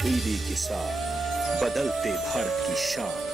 तब्दीली के साथ बदलते भारत की शान।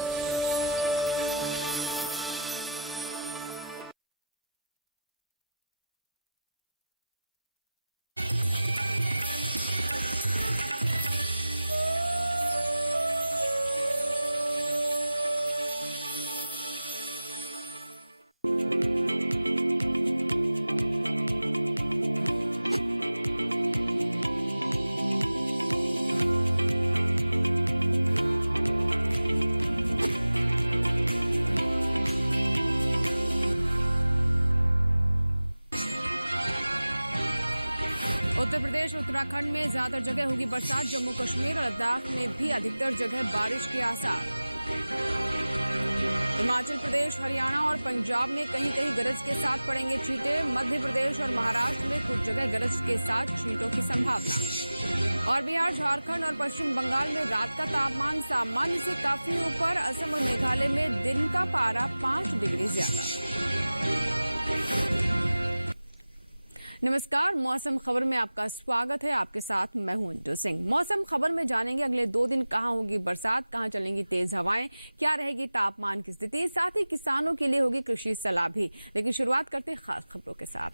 उत्तर प्रदेश और उत्तराखंड में ज्यादातर जगह होगी बरसात। जम्मू कश्मीर और लद्दाख में भी अधिकतर जगह बारिश के आसार। हिमाचल प्रदेश, हरियाणा और पंजाब में कहीं कहीं गरज के साथ पड़ेंगे छींटे। मध्य प्रदेश और महाराष्ट्र में कुछ जगह गरज के साथ छींटों की संभावना। और बिहार, झारखंड और पश्चिम बंगाल में रात का तापमान सामान्य से काफी ऊपर। असम और मेघालय में दिन का पारा 5 डिग्री ज्यादा। नमस्कार, मौसम खबर में आपका स्वागत है। आपके साथ मैं हूं अंजू सिंह। मौसम खबर में जानेंगे अगले 2 दिन कहां होगी बरसात, कहां चलेंगी तेज हवाएं, क्या रहेगी तापमान की स्थिति, साथ ही किसानों के लिए होगी कृषि सलाह भी। लेकिन शुरुआत करते हैं खास खबरों के साथ।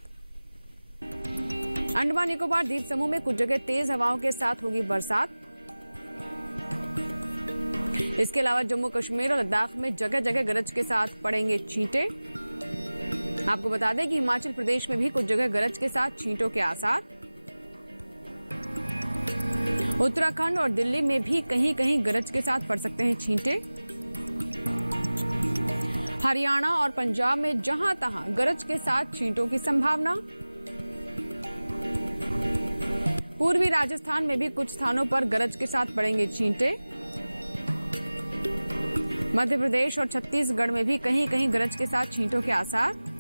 अंडमान निकोबार द्वीप समूह में कुछ जगह तेज हवाओं के साथ होगी बरसात। इसके अलावा जम्मू कश्मीर और लद्दाख में जगह जगह गरज के साथ पड़ेंगे छींटे। आपको बता दें कि हिमाचल प्रदेश में भी कुछ जगह गरज के साथ छींटों के आसार। उत्तराखंड और दिल्ली में भी कहीं कहीं गरज के साथ पड़ सकते हैं छींटे। हरियाणा और पंजाब में जहां तहां गरज के साथ छींटों की संभावना। पूर्वी राजस्थान में भी कुछ स्थानों पर गरज के साथ पड़ेंगे छींटे। मध्य प्रदेश और छत्तीसगढ़ में भी कहीं कहीं गरज के साथ छींटों के आसार।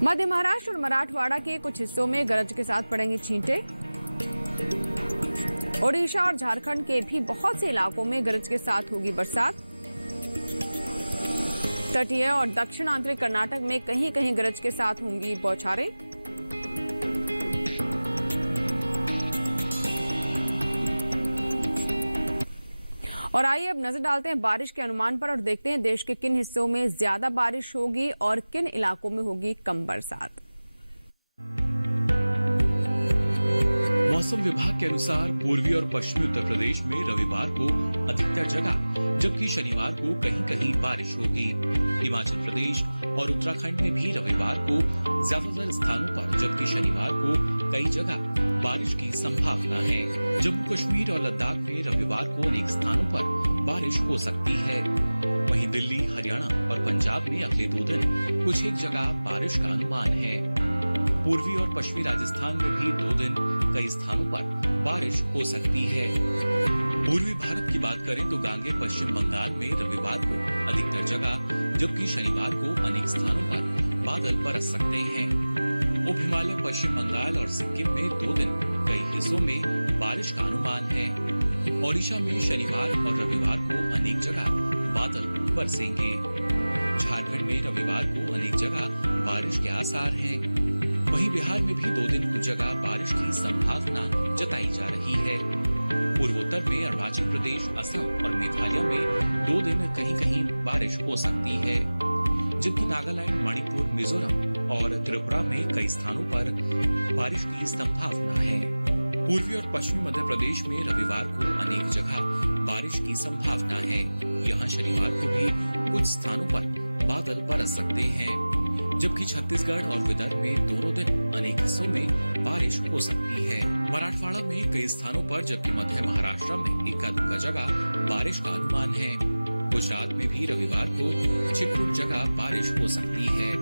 मध्य महाराष्ट्र और मराठवाड़ा के कुछ हिस्सों में गरज के साथ पड़ेंगे छींटे। ओडिशा और झारखंड के भी बहुत से इलाकों में गरज के साथ होगी बरसात। तटीय और दक्षिण आंतरिक कर्नाटक में कहीं कहीं गरज के साथ होंगी बौछारें। और आइए अब नजर डालते हैं बारिश के अनुमान पर और देखते हैं देश के किन हिस्सों में ज्यादा बारिश होगी और किन इलाकों में होगी कम बरसात। मौसम विभाग के अनुसार पूर्वी और पश्चिमी उत्तर प्रदेश में रविवार को अधिकतर जगह, जबकि शनिवार को कहीं कहीं बारिश होगी। हिमाचल प्रदेश और उत्तराखंड में भी रविवार को ज्यादातर स्थानों पर, जबकि शनिवार को कई जगह बारिश की संभावना है। जम्मू कश्मीर और लद्दाख में रविवार को अनेक स्थानों पर बारिश हो सकती है। वहीं दिल्ली, हरियाणा और पंजाब में अगले 2 दिन कुछ एक जगह बारिश का अनुमान है। पूर्वी और पश्चिमी राजस्थान में भी 2 दिन कई स्थानों पर बारिश हो सकती है। पूर्वी भारत की बात करें तो गांगे पश्चिम बंगाल में रविवार को अधिकतर जगह, जबकि शनिवार को अनेक स्थानों पर बादल बरस सकते हैं। उप हिमालय पश्चिम बंगाल और सिक्किम में 2 दिन कई हिस्सों में बारिश का अनुमान है। ओडिशा में शनिवार और रविवार को अनेक जगह बादल बरसेंगे। झारखंड में रविवार को अनेक जगह बारिश के आसार हैं। वहीं बिहार में भी 2 दिन कुछ जगह बारिश की संभावना जताई जा रही है। पूर्वोत्तर में अरुणाचल प्रदेश, असम और मेघालय में 2 दिन कहीं कहीं बारिश हो सकती है, जबकि नागालैंड, मणिपुर, मिजोरम और त्रिपुरा में कई स्थानों पर बारिश की संभावना है। पूर्वी और पश्चिमी मध्य प्रदेश में रविवार को अनेक जगह बारिश की संभावना है। यहाँ शनिवार को भी कुछ स्थानों पर बादल बरस सकते हैं, जबकि छत्तीसगढ़ और विदर्भ में दोनों दिन अनेक हिस्सों में बारिश हो सकती है। मराठवाड़ा में कई स्थानों पर, जबकि मध्य महाराष्ट्र में इक्का दुक्का जगह बारिश का अनुमान है। गुजरात में भी रविवार को छिटपुट जगह बारिश हो सकती है,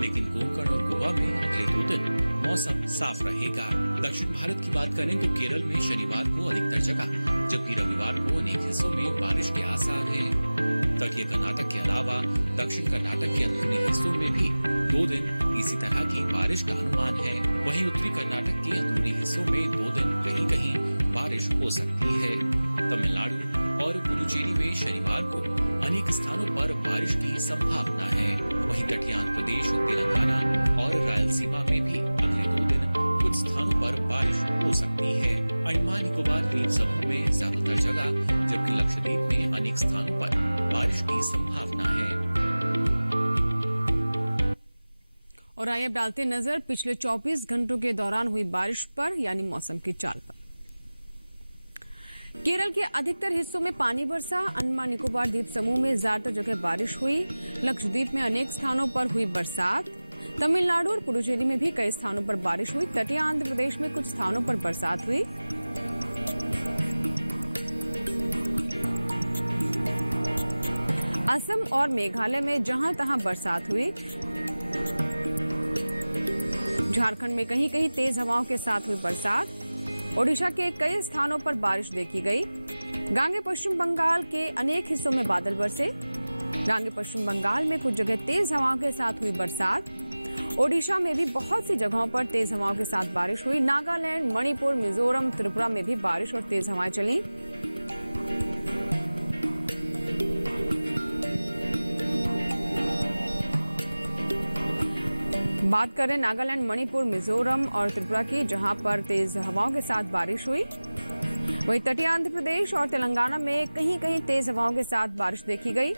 लेकिन कोंकण और गोवा में अगले 2 दिन मौसम साफ रहेगा। दक्षिण भारत की बात करें तो केरल में शनिवार को अधिकतर जगह, जबकि रविवार को अनेक हिस्सों में बारिश के आसार हैं। तटीय कर्नाटक के अलावा दक्षिण कर्नाटक के अंदरूनी हिस्सों में भी 2 दिन इसी तरह की बारिश का अनुमान है। वहीं उत्तरी कर्नाटक के अंदरूनी हिस्सों में 2 दिन कहीं कहीं बारिश हो सकती है। तमिलनाडु और पुडुचेरी में शनिवार को अनेक स्थानों पर बारिश की संभावना है। वहीं तटीय आंध्र प्रदेश, तेलंगाना और रायलसीमा में भी अगले 2 दिन कुछ स्थानों पर बारिश हो सकती है। द्वीप समूह में ज्यादातर जगह जबकि लक्षद्वीप में अनेक स्थानों पर बारिश की संभावना है। और आइए अब डालते हैं नजर पिछले 24 घंटों के दौरान हुई बारिश पर, यानी मौसम की चाल पर। केरल के अधिकतर हिस्सों में पानी बरसा, अंडमान निकोबार द्वीप समूह में ज्यादातर जगह बारिश हुई, लक्षद्वीप में अनेक स्थानों पर हुई बरसात, तमिलनाडु और पुडुचेरी में भी कई स्थानों पर बारिश हुई, तटीय आंध्र प्रदेश में कुछ स्थानों पर बरसात हुई। असम और मेघालय में जहां तहां बरसात हुई। झारखंड में कहीं कहीं तेज हवाओं के साथ हुई बरसात। ओडिशा के कई स्थानों पर बारिश देखी गई। गांगे पश्चिम बंगाल के अनेक हिस्सों में बादल बरसे। गांगे पश्चिम बंगाल में कुछ जगह तेज हवाओं के साथ हुई बरसात। ओडिशा में भी बहुत सी जगहों पर तेज हवाओं के साथ बारिश हुई। नागालैंड, मणिपुर, मिजोरम, त्रिपुरा में भी बारिश और तेज हवाएं चली। बात करें नागालैंड, मणिपुर, मिजोरम और त्रिपुरा की, जहां पर तेज हवाओं के साथ बारिश हुई। वहीं तटीय आंध्र प्रदेश और तेलंगाना में कहीं कहीं तेज हवाओं के साथ बारिश देखी गई।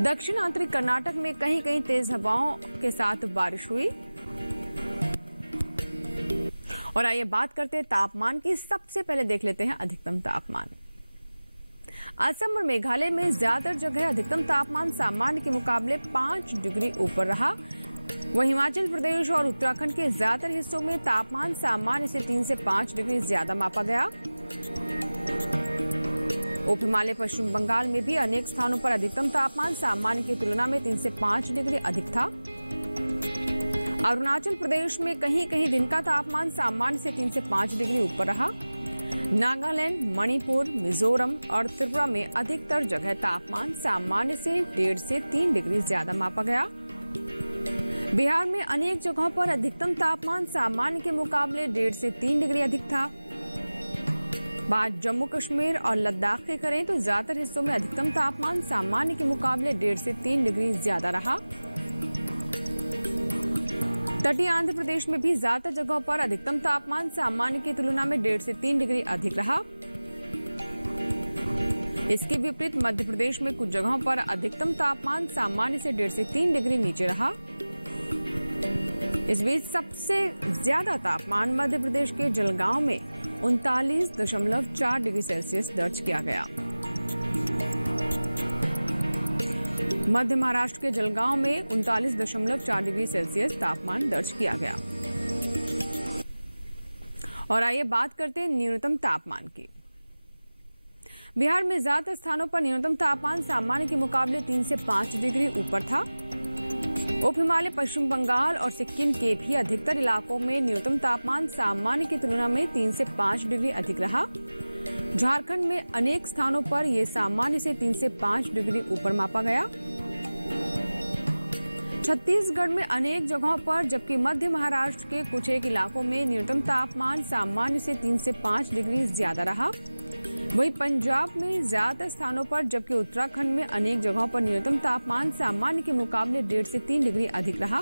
दक्षिण आंतरिक कर्नाटक में कहीं कहीं तेज हवाओं के साथ बारिश हुई। और आइए बात करते हैं तापमान की। सबसे पहले देख लेते हैं अधिकतम तापमान। असम और मेघालय में ज्यादातर जगह अधिकतम तापमान सामान्य के मुकाबले 5 डिग्री ऊपर रहा। वहीं हिमाचल प्रदेश और उत्तराखंड के ज्यादातर हिस्सों में तापमान सामान्य से 3 से 5 डिग्री ज्यादा मापा गया। उप हिमालय पश्चिम बंगाल में भी अनेक स्थानों पर अधिकतम तापमान सामान्य की तुलना में 3 से 5 डिग्री अधिक था। अरुणाचल प्रदेश में कहीं कहीं दिन का तापमान सामान्य से 3 से 5 डिग्री ऊपर रहा। नागालैंड, मणिपुर, मिजोरम और त्रिपुरा में अधिकतर जगह तापमान सामान्य से 1.5 से 3 डिग्री ज्यादा मापा गया। बिहार में अनेक जगहों पर अधिकतम तापमान सामान्य के मुकाबले 1.5 से 3 डिग्री अधिक था। बात जम्मू कश्मीर और लद्दाख की करें तो ज्यादातर हिस्सों में अधिकतम तापमान सामान्य के मुकाबले 1.5 से 3 डिग्री ज्यादा रहा। तटीय आंध्र प्रदेश में भी ज्यादातर जगहों पर अधिकतम तापमान सामान्य की तुलना में 1.5 से 3 डिग्री अधिक रहा। इसके विपरीत मध्य प्रदेश में कुछ जगहों पर अधिकतम तापमान सामान्य से 1.5 से 3 डिग्री नीचे रहा। इस बीच सबसे ज्यादा तापमान मध्य प्रदेश के जलगांव में 39.4 डिग्री सेल्सियस दर्ज किया गया। मध्य महाराष्ट्र के जलगांव में 39.4 डिग्री सेल्सियस तापमान दर्ज किया गया। और आइए बात करते हैं न्यूनतम तापमान की। बिहार में ज्यादातर स्थानों पर न्यूनतम तापमान सामान्य के मुकाबले 3 से 5 डिग्री ऊपर था। उप हिमालय पश्चिम बंगाल और सिक्किम के भी अधिकतर इलाकों में न्यूनतम तापमान सामान्य की तुलना में 3 से 5 डिग्री अधिक रहा। झारखंड में अनेक स्थानों पर यह सामान्य से 3 से 5 डिग्री ऊपर मापा गया। छत्तीसगढ़ में अनेक जगहों पर, जबकि मध्य महाराष्ट्र के कुछ एक इलाकों में न्यूनतम तापमान सामान्य से 3 से 5 डिग्री ज्यादा रहा। वहीं पंजाब में ज्यादातर स्थानों पर, जबकि उत्तराखंड में अनेक जगहों पर न्यूनतम तापमान सामान्य के मुकाबले 1.5 से 3 डिग्री अधिक रहा।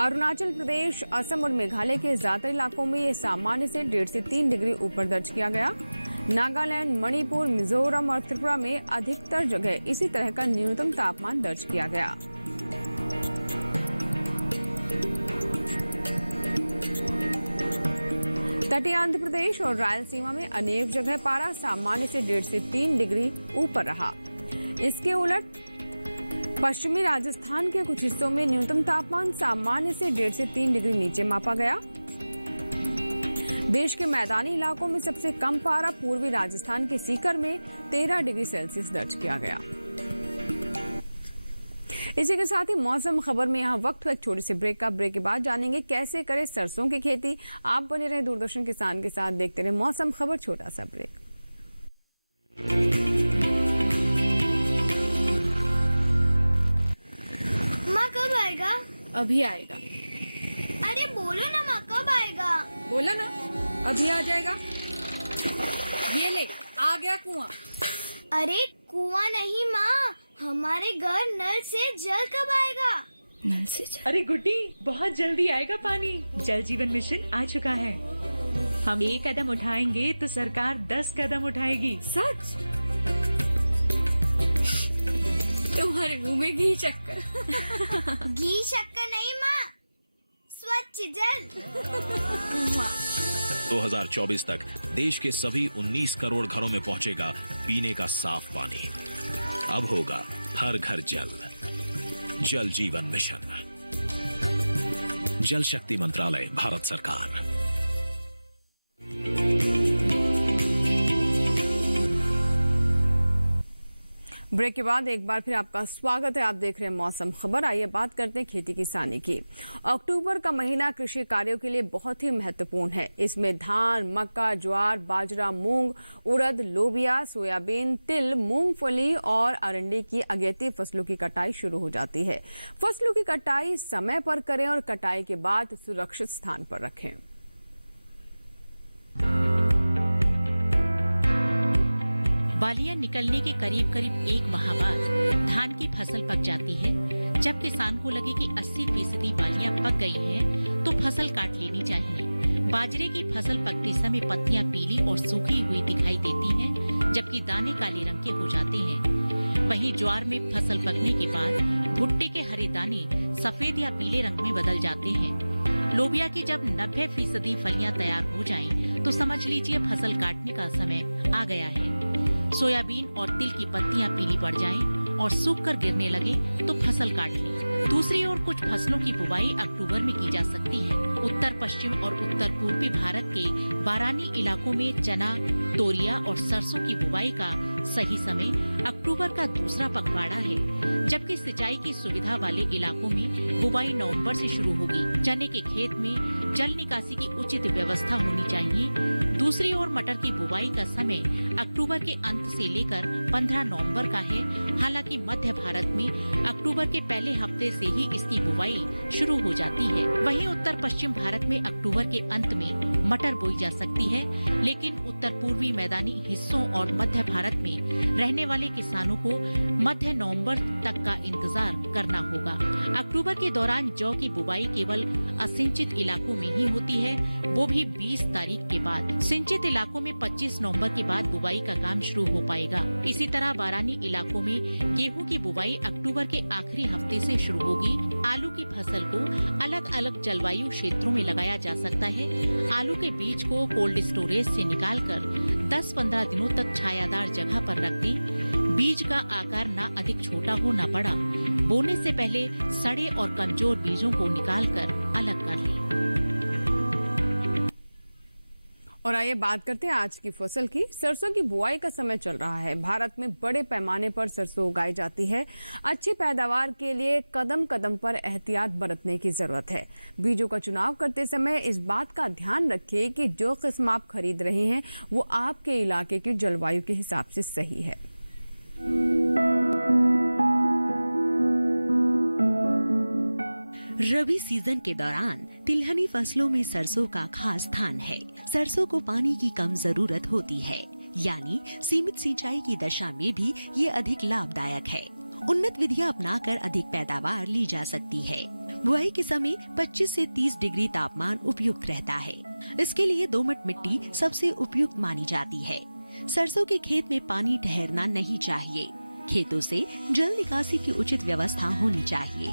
अरुणाचल प्रदेश, असम और मेघालय के ज्यादातर इलाकों में यह सामान्य से 1.5 से 3 डिग्री ऊपर दर्ज किया गया। नागालैंड, मणिपुर, मिजोरम और त्रिपुरा में अधिकतर जगह इसी तरह का न्यूनतम तापमान दर्ज किया गया। तटीय आंध्र प्रदेश और रायलसीमा में अनेक जगह पारा सामान्य से 1.5 से 3 डिग्री ऊपर रहा। इसके उलट पश्चिमी राजस्थान के कुछ हिस्सों में न्यूनतम तापमान सामान्य से 1.5 से 3 डिग्री नीचे मापा गया। देश के मैदानी इलाकों में सबसे कम पारा पूर्वी राजस्थान के सीकर में 13 डिग्री सेल्सियस दर्ज किया गया। इसी के साथ ही मौसम खबर में यहाँ वक्त हुआ एक छोटी सी ब्रेक का। ब्रेक के बाद जानेंगे कैसे करें सरसों की खेती। आप बने रहे दूरदर्शन किसान के साथ, देखते रहे मौसम खबर। छोटा सा ब्रेक। माँ कब आएगा? अभी आएगा। अरे बोलो ना माँ, कब आएगा? बोला ना, अभी आ जाएगा। ये ले, आ गया कुआं। अरे कुआं नहीं माँ, हमारे घर नल से जल कब आएगा? नल से अरे गुड्डी, बहुत जल्दी आएगा पानी। जल जीवन मिशन आ चुका है। हम 1 कदम उठाएंगे तो सरकार 10 कदम उठाएगी। सच? तुम्हारे मुंह में घी शक्कर। घी शक्कर नहीं माँ, स्वच्छ जल। 2024 तक देश के सभी 19 करोड़ घरों में पहुंचेगा पीने का साफ पानी। अब होगा हर घर जल। जल जीवन मिशन, जल शक्ति मंत्रालय, भारत सरकार। ब्रेक के बाद एक बार फिर आपका स्वागत है। आप देख रहे हैं मौसम खबर। आइए बात करते हैं खेती किसानी की। अक्टूबर का महीना कृषि कार्यों के लिए बहुत ही महत्वपूर्ण है। इसमें धान, मक्का, ज्वार, बाजरा, मूंग, उड़द, लोबिया, सोयाबीन, तिल, मूंगफली और अरंडी की अगेती फसलों की कटाई शुरू हो जाती है। फसलों की कटाई समय पर करें और कटाई के बाद सुरक्षित स्थान पर रखें। बालियां निकलने के करीब 1 माह बाद धान की फसल पक जाती है। जब किसान को लगे कि 80% बालियां पक गई हैं, तो फसल काट लेनी चाहिए। बाजरे की फसल पकते समय पत्तियां पीली और सूखी हुई दिखाई देती हैं, जबकि दाने काले रंग के हो जाते हैं। वहीं ज्वार में फसल पकने के बाद भुट्टे के हरे दाने सफेद या पीले रंग में बदल जाते हैं। लोबिया की जब 90% फलियां तैयार हो जाएं, तो समझ लीजिए फसल काटने का समय आ गया है। सोयाबीन और तिल की पत्तियां पीली पड़ जाएं और सूख कर गिरने लगे तो फसल काट लें। दूसरी ओर कुछ फसलों की बुवाई अक्टूबर में की जा सकती है। उत्तर पश्चिम और उत्तर पूर्वी भारत के बारानी इलाकों में चना, तोरिया और सरसों की बुवाई का सही समय अक्टूबर का दूसरा पखवाड़ा है, जबकि सिंचाई की सुविधा वाले इलाकों में बुवाई नवंबर से शुरू होगी। चने के खेत में जल निकासी की उचित व्यवस्था होनी चाहिए। दूसरी ओर मटर की बुवाई का समय अक्टूबर के अंत से लेकर 15 नवंबर का है। हालांकि मध्य भारत में अक्टूबर के पहले हफ्ते से ही इसकी बुवाई शुरू हो जाती है। वहीं उत्तर पश्चिम भारत में अक्टूबर के अंत में मटर बोई जा सकती है, लेकिन उत्तर पूर्वी मैदानी हिस्सों और मध्य भारत में रहने वाले किसानों को मध्य नवंबर तक का इंतजार करना होगा। अक्टूबर के दौरान जौ की बुवाई केवल असिंचित इलाकों में ही होती है, वो भी 20 तारीख के बाद। सिंचित इलाकों में 25 नवंबर के बाद बुवाई का काम शुरू हो पाएगा। इसी तरह बारानी इलाकों में गेहूं की बुवाई अक्टूबर के आखिरी हफ्ते से शुरू होगी। आलू की फसल को अलग अलग जलवायु क्षेत्रों में लगाया जा सकता है। आलू के बीज को कोल्ड स्टोरेज से निकालकर 10-15 दिनों तक छायादार जगह पर रख दें। बीज का आकार ना अधिक छोटा हो ना बड़ा। बोने से पहले सड़े और कमजोर बीजों को निकालकर अलग कर लें। और आइए बात करते हैं आज की फसल की। सरसों की बुआई का समय चल रहा है। भारत में बड़े पैमाने पर सरसों उगाई जाती है। अच्छी पैदावार के लिए कदम कदम पर एहतियात बरतने की जरूरत है। बीजों का चुनाव करते समय इस बात का ध्यान रखें कि जो किस्म आप खरीद रहे हैं वो आपके इलाके की जलवायु के हिसाब से सही है। रबी सीजन के दौरान तिलहनी फसलों में सरसों का खास स्थान है। सरसों को पानी की कम जरूरत होती है, यानी सीमित सिंचाई की दशा में भी ये अधिक लाभदायक है। उन्नत विधियां अपनाकर अधिक पैदावार ली जा सकती है। बुआई के समय 25 से 30 डिग्री तापमान उपयुक्त रहता है। इसके लिए दोमट मिट्टी सबसे उपयुक्त मानी जाती है। सरसों के खेत में पानी ठहरना नहीं चाहिए। खेतों से जल निकासी की उचित व्यवस्था होनी चाहिए।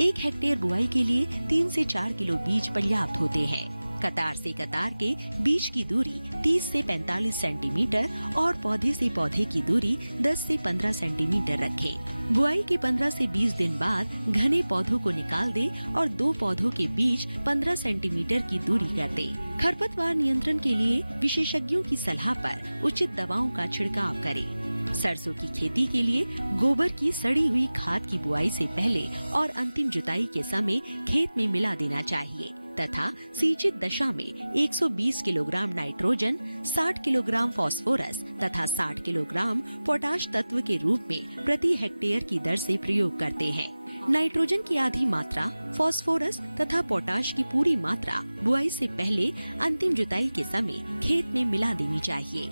1 हेक्टेयर बुआई के लिए 3 से 4 किलो बीज पर्याप्त होते हैं। कतार से कतार के बीज की दूरी 30 से 45 सेंटीमीटर और पौधे से पौधे की दूरी 10 से 15 सेंटीमीटर रखें। बुआई के 15 से 20 दिन बाद घने पौधों को निकाल दें और 2 पौधों के बीच 15 सेंटीमीटर की दूरी कर दें। खरपतवार नियंत्रण के लिए विशेषज्ञों की सलाह पर उचित दवाओं का छिड़काव करें। सरसों की खेती के लिए गोबर की सड़ी हुई खाद की बुआई से पहले और अंतिम जुताई के समय खेत में मिला देना चाहिए तथा सिंचित दशा में 120 किलोग्राम नाइट्रोजन, 60 किलोग्राम फास्फोरस तथा 60 किलोग्राम पोटाश तत्व के रूप में प्रति हेक्टेयर की दर से प्रयोग करते हैं। नाइट्रोजन की आधी मात्रा, फास्फोरस तथा पोटाश की पूरी मात्रा बुआई से पहले अंतिम जुताई के समय खेत में मिला देनी चाहिए।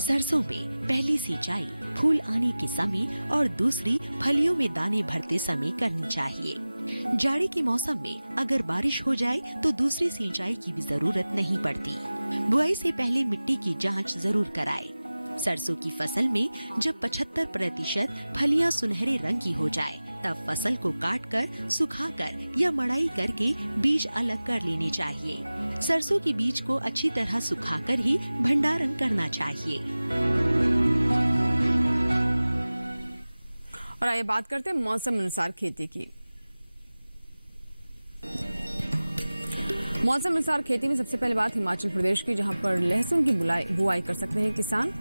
सरसों में पहली सिंचाई फूल आने के समय और दूसरी फलियों में दाने भरते समय करनी चाहिए। जाड़े के मौसम में अगर बारिश हो जाए तो दूसरी सिंचाई की भी जरूरत नहीं पड़ती। बुआई से पहले मिट्टी की जांच जरूर कराएं। सरसों की फसल में जब 75% फलियां सुनहरे रंग की हो जाए, तब फसल को काटकर, सुखाकर या मड़ाई करके बीज अलग कर लेने चाहिए। सरसों के बीज को अच्छी तरह सुखाकर ही भंडारण करना चाहिए। और आइए बात करते हैं मौसम अनुसार खेती की। मौसम अनुसार खेती में सबसे पहले बात हिमाचल प्रदेश की, जहां पर लहसुन की बुआई कर सकते हैं किसान।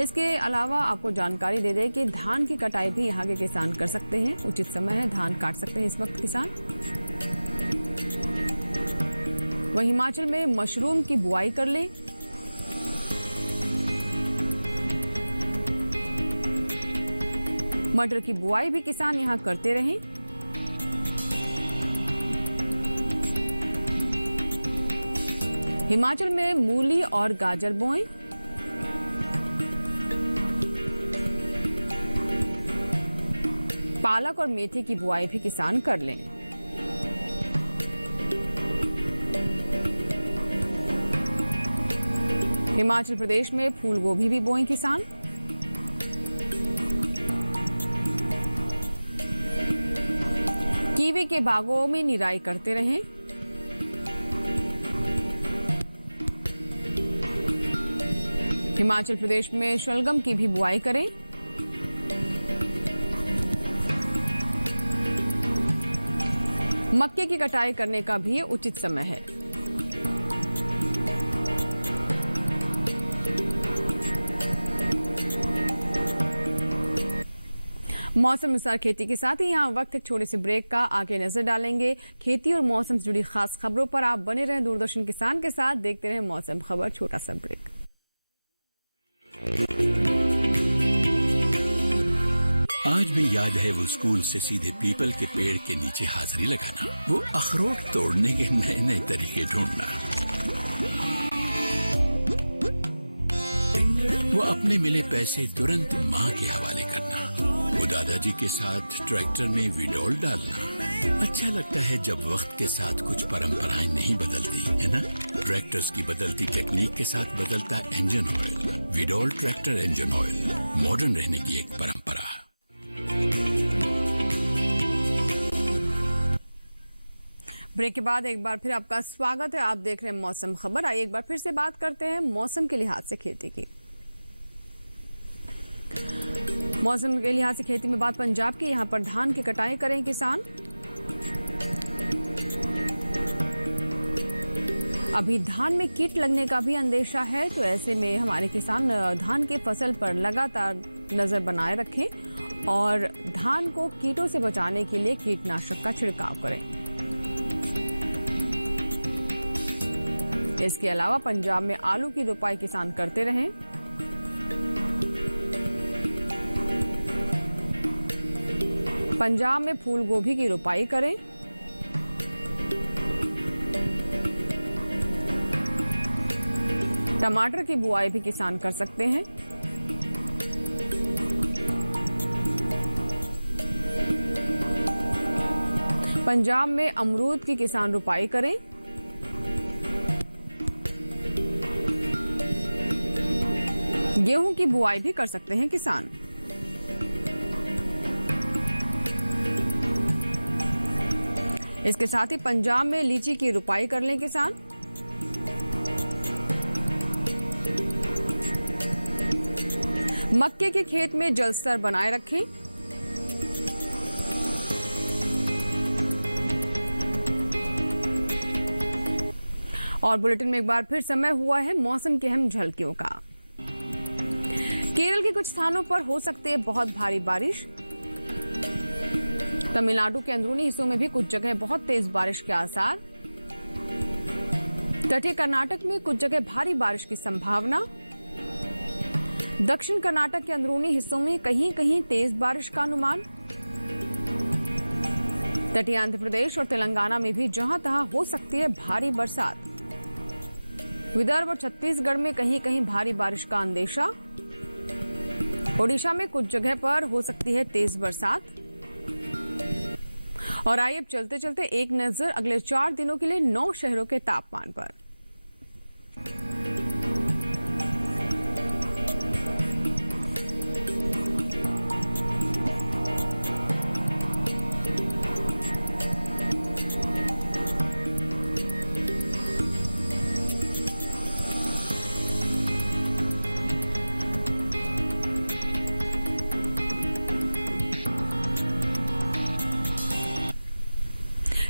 इसके अलावा आपको जानकारी दे दें कि धान की कटाई भी यहाँ के किसान कर सकते हैं। उचित समय है, धान काट सकते हैं इस वक्त किसान। वह हिमाचल में मशरूम की बुआई कर लें। मटर की बुआई भी किसान यहाँ करते रहें। हिमाचल में मूली और गाजर बोएं। पालक और मेथी की बुआई भी किसान कर लें। हिमाचल प्रदेश में फूल गोभी भी बोएं किसान। कीवी के बागों में निराई करते रहें। हिमाचल प्रदेश में शलगम की भी बुआई करें। मक्के की कटाई करने का भी उचित समय है। मौसम अनुसार खेती के साथ ही यहाँ वक्त एक छोटे से ब्रेक का। आगे नजर डालेंगे खेती और मौसम से जुड़ी खास खबरों पर। आप बने रहें दूरदर्शन किसान के साथ, देखते रहें मौसम खबर। छोटा सा ब्रेक। आज भी याद है वो स्कूल से सीधे पीपल के पेड़ के नीचे हाजिरी लगाना, वो अखरोट तोड़ने के नए नए तरीके ढूंढना, वो अपने मिले पैसे तुरंत माँ के हवाले करना, वो दादाजी के साथ ट्रैक्टर में विडोल डालना। अच्छा लगता है जब वक्त के साथ कुछ परंपराएं नहीं बदलती, है ना? ट्रैक्टर्स की बदलती टेक्निक के साथ बदलता engine oil. Veedol tractor engine oil, modern रहने की एक परंपरा। ब्रेक के बाद एक बार फिर आपका स्वागत है। आप देख रहे हैं मौसम खबर। आइए एक बार फिर से बात करते हैं मौसम के लिहाज से खेती की। मौसम के लिहाज से खेती में बात पंजाब की। यहाँ पर धान की कटाई करें किसान। अभी धान में कीट लगने का भी अंदेशा है, तो ऐसे में हमारे किसान धान की फसल पर लगातार नजर बनाए रखें और धान को कीटों से बचाने के लिए कीटनाशक का छिड़काव करें। इसके अलावा पंजाब में आलू की रोपाई किसान करते रहें। पंजाब में फूल गोभी की रोपाई करें। टमाटर की बुआई भी किसान कर सकते हैं। पंजाब में अमरूद की किसान रोपाई करें। गेहूं की बुआई भी कर सकते हैं किसान। इसके साथ ही पंजाब में लीची की रोपाई कर लें किसान। मक्के के खेत में जल स्तर बनाए रखें। और बुलेटिन में एक बार फिर समय हुआ है मौसम की अहम झलकियों का। केरल के कुछ स्थानों पर हो सकती है बहुत भारी बारिश। तमिलनाडु के अंदरूनी हिस्सों में भी कुछ जगह बहुत तेज बारिश के आसार। तटीय कर्नाटक में कुछ जगह भारी बारिश की संभावना। दक्षिण कर्नाटक के अंदरूनी हिस्सों में कहीं कहीं तेज बारिश का अनुमान। तटीय आंध्र प्रदेश और तेलंगाना में भी जहां तहां हो सकती है भारी बरसात। विदर्भ और छत्तीसगढ़ में कहीं कहीं भारी बारिश का अंदेशा। ओडिशा में कुछ जगह पर हो सकती है तेज बरसात। और आइए अब चलते चलते एक नजर अगले 4 दिनों के लिए 9 शहरों के तापमान पर।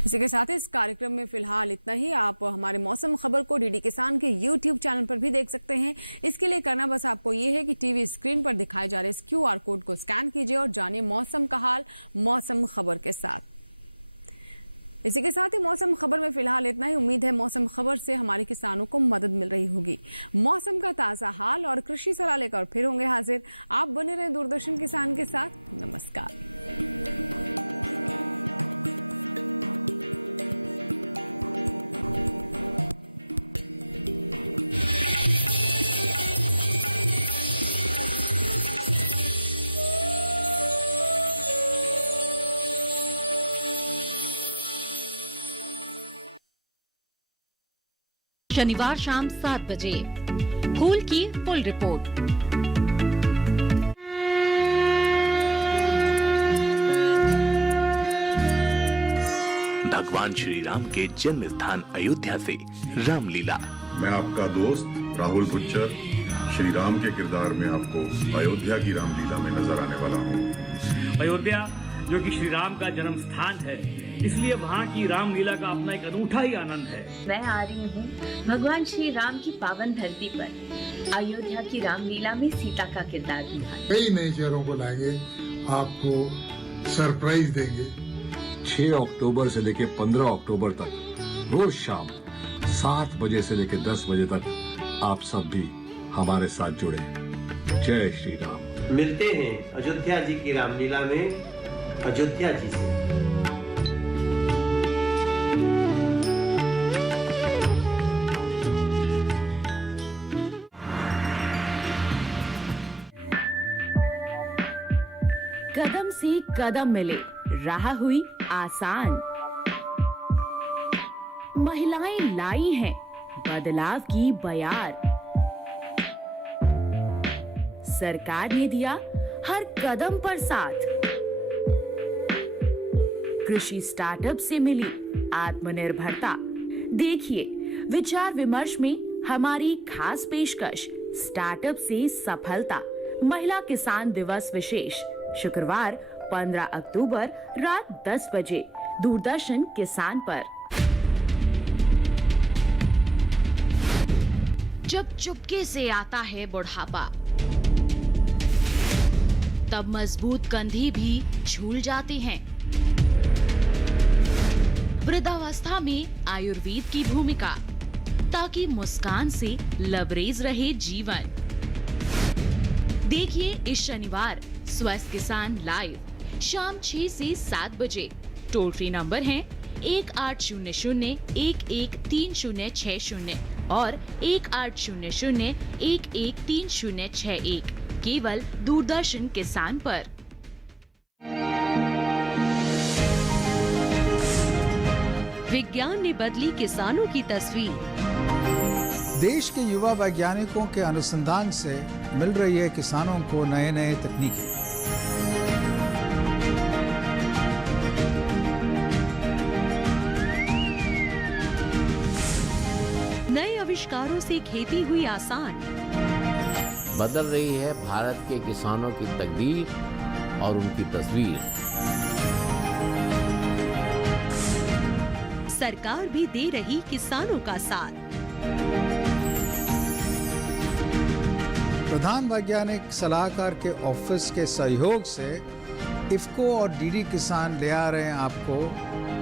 इसी के साथ इस कार्यक्रम में फिलहाल इतना ही। आप हमारे मौसम खबर को डीडी किसान के YouTube चैनल पर भी देख सकते हैं। इसके लिए करना बस आपको ये है कि टीवी स्क्रीन पर दिखाए जा रहे इस QR कोड को स्कैन कीजिए और जानिए मौसम का हाल मौसम खबर के साथ। इसी के साथ ही मौसम खबर में फिलहाल इतना ही। उम्मीद है मौसम खबर से हमारे किसानों को मदद मिल रही होगी। मौसम का ताज़ा हाल और कृषि सलाह लेकर फिर होंगे हाजिर। आप बने रहे दूरदर्शन किसान के साथ। नमस्कार। शनिवार शाम 7 बजे फूल की फुल रिपोर्ट। भगवान श्री राम के जन्म स्थान अयोध्या से रामलीला। मैं आपका दोस्त राहुल बुच्चर श्री राम के किरदार में आपको अयोध्या की रामलीला में नजर आने वाला हूँ। अयोध्या जो कि श्री राम का जन्म स्थान है, इसलिए वहाँ की रामलीला का अपना एक अनूठा ही आनंद है। मैं आ रही हूँ भगवान श्री राम की पावन धरती पर अयोध्या की रामलीला में सीता का किरदार निभाने। कई नए चेहरों को लाएंगे, आपको सरप्राइज देंगे। 6 अक्टूबर से लेकर 15 अक्टूबर तक रोज शाम 7 बजे से लेकर 10 बजे तक आप सब भी हमारे साथ जुड़े। जय श्री राम। मिलते हैं अयोध्या जी की रामलीला में अयोध्या जी से। कदम से कदम मिले, राह हुई आसान। महिलाएं लाई हैं बदलाव की बयार। सरकार ने दिया हर कदम पर साथ। कृषि स्टार्टअप से मिली आत्मनिर्भरता। देखिए विचार विमर्श में हमारी खास पेशकश स्टार्टअप से सफलता। महिला किसान दिवस विशेष शुक्रवार 15 अक्टूबर रात 10 बजे दूरदर्शन किसान पर। जब चुपके से आता है बुढ़ापा, तब मजबूत कंधे भी झूल जाते हैं। वृद्धावस्था में आयुर्वेद की भूमिका, ताकि मुस्कान से लबरेज रहे जीवन। देखिए इस शनिवार स्वस्थ किसान लाइव शाम 6 से 7 बजे। टोल फ्री नंबर है 1800-113060 और 1800-113061 केवल दूरदर्शन किसान पर। विज्ञान ने बदली किसानों की तस्वीर। देश के युवा वैज्ञानिकों के अनुसंधान से मिल रही है किसानों को नए नए तकनीकें। नए आविष्कारों से खेती हुई आसान। बदल रही है भारत के किसानों की तकदीर और उनकी तस्वीर। सरकार भी दे रही किसानों का साथ। प्रधान वैज्ञानिक सलाहकार के ऑफिस के सहयोग से इफ्को और डीडी किसान ले आ रहे हैं आपको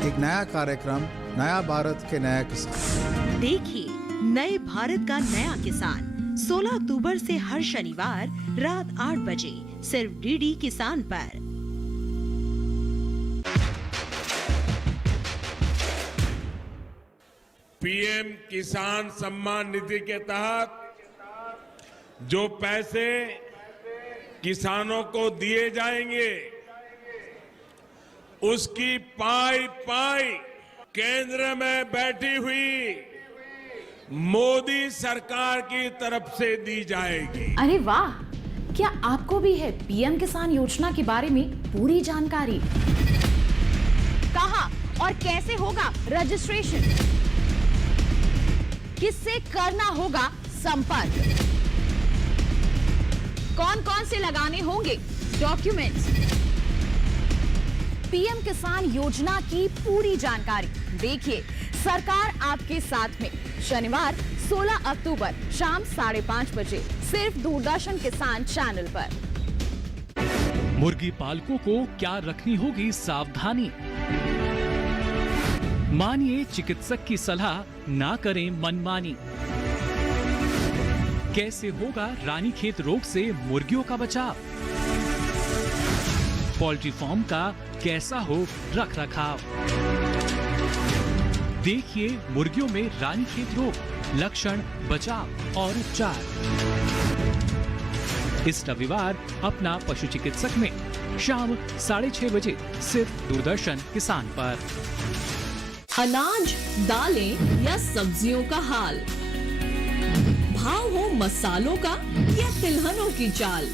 एक नया कार्यक्रम, नया भारत के नया किसान। देखिए नए भारत का नया किसान 16 अक्टूबर से हर शनिवार रात 8 बजे सिर्फ डीडी किसान पर। पीएम किसान सम्मान निधि के तहत जो पैसे किसानों को दिए जाएंगे उसकी पाई पाई केंद्र में बैठी हुई मोदी सरकार की तरफ से दी जाएगी। अरे वाह, क्या आपको भी है पीएम किसान योजना के बारे में पूरी जानकारी? कहाँ और कैसे होगा रजिस्ट्रेशन? किससे करना होगा संपर्क? कौन कौन से लगाने होंगे डॉक्यूमेंट्स? पीएम किसान योजना की पूरी जानकारी देखिए सरकार आपके साथ में शनिवार 16 अक्टूबर शाम 5:30 बजे सिर्फ दूरदर्शन किसान चैनल पर। मुर्गी पालकों को क्या रखनी होगी सावधानी? मानिए चिकित्सक की सलाह, ना करें मनमानी। कैसे होगा रानीखेत रोग से मुर्गियों का बचाव? पोल्ट्री फार्म का कैसा हो रख रखाव? देखिए मुर्गियों में रानीखेत रोग, लक्षण, बचाव और उपचार। इस रविवार अपना पशु चिकित्सक में शाम 6:30 बजे सिर्फ दूरदर्शन किसान पर। अनाज, दालें या सब्जियों का हाल, भाव हो मसालों का या तिलहनों की चाल,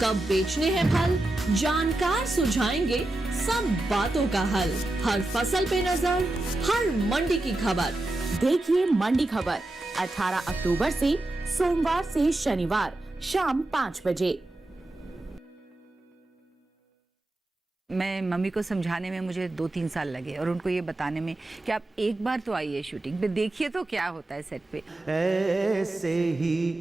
कब बेचने हैं फल, जानकार सुझाएंगे सब बातों का हल। हर फसल पे नजर, हर मंडी की खबर। देखिए मंडी खबर 18 अक्टूबर से सोमवार से शनिवार शाम 5 बजे। मैं मम्मी को समझाने में मुझे 2-3 साल लगे और उनको ये बताने में कि आप एक बार तो आइए शूटिंग पे, देखिए तो क्या होता है सेट पे। ऐसे ही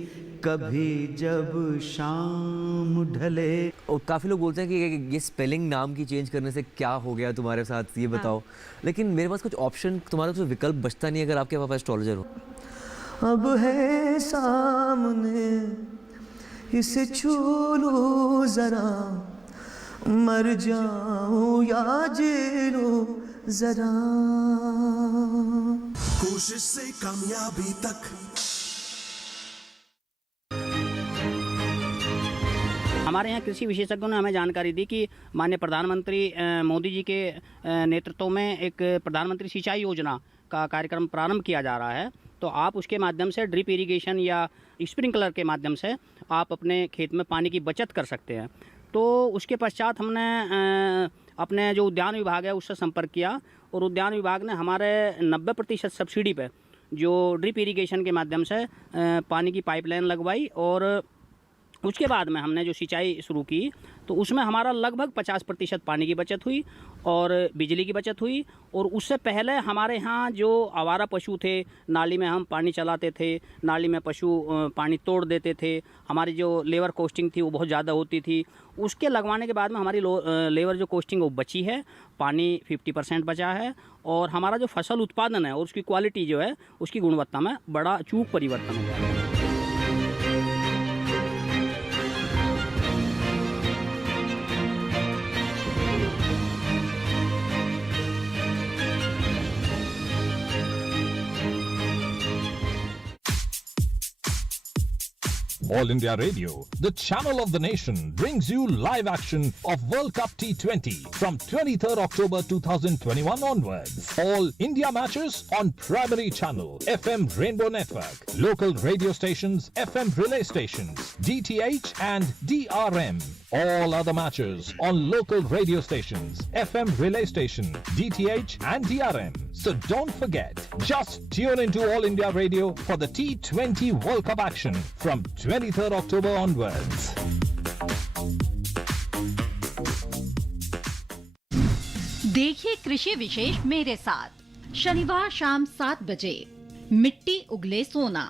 कभी जब शाम ढले। और काफ़ी लोग बोलते हैं कि ये स्पेलिंग नाम की चेंज करने से क्या हो गया तुम्हारे साथ, ये बताओ। लेकिन मेरे पास कुछ ऑप्शन, तुम्हारा कुछ विकल्प बचता नहीं अगर आपके पास एस्ट्रोलॉजर हो। अब है सामने इसे छू लो जरा, मर जाऊं या जी लो जरा। कोशिश से कामयाबी तक। हमारे यहाँ कृषि विशेषज्ञों ने हमें जानकारी दी कि माननीय प्रधानमंत्री मोदी जी के नेतृत्व में एक प्रधानमंत्री सिंचाई योजना का कार्यक्रम प्रारंभ किया जा रहा है। तो आप उसके माध्यम से ड्रिप इरिगेशन या स्प्रिंकलर के माध्यम से आप अपने खेत में पानी की बचत कर सकते हैं। तो उसके पश्चात हमने अपने जो उद्यान विभाग है उससे संपर्क किया और उद्यान विभाग ने हमारे 90% सब्सिडी पे जो ड्रिप इरिगेशन के माध्यम से पानी की पाइपलाइन लगवाई और उसके बाद में हमने जो सिंचाई शुरू की तो उसमें हमारा लगभग 50% पानी की बचत हुई और बिजली की बचत हुई। और उससे पहले हमारे यहाँ जो आवारा पशु थे, नाली में हम पानी चलाते थे, नाली में पशु पानी तोड़ देते थे, हमारी जो लेबर कॉस्टिंग थी वो बहुत ज़्यादा होती थी। उसके लगवाने के बाद में हमारी लेबर जो कॉस्टिंग वो बची है, पानी 50% बचा है और हमारा जो फसल उत्पादन है और उसकी क्वालिटी जो है उसकी गुणवत्ता में बड़ा अचूक परिवर्तन हुआ है। All India Radio, the channel of the nation, brings you live action of World Cup T20 from 23rd October 2021 onwards. All India matches on primary channel, FM Rainbow Network, local radio stations, FM relay stations, DTH and DRM. All other matches on local radio stations, FM relay station, DTH and DRM. So don't forget, just tune into All India Radio for the T20 World Cup action from 23rd October onwards. देखिए कृषि विशेष मेरे साथ शनिवार शाम 7 बजे। मिट्टी उगले सोना।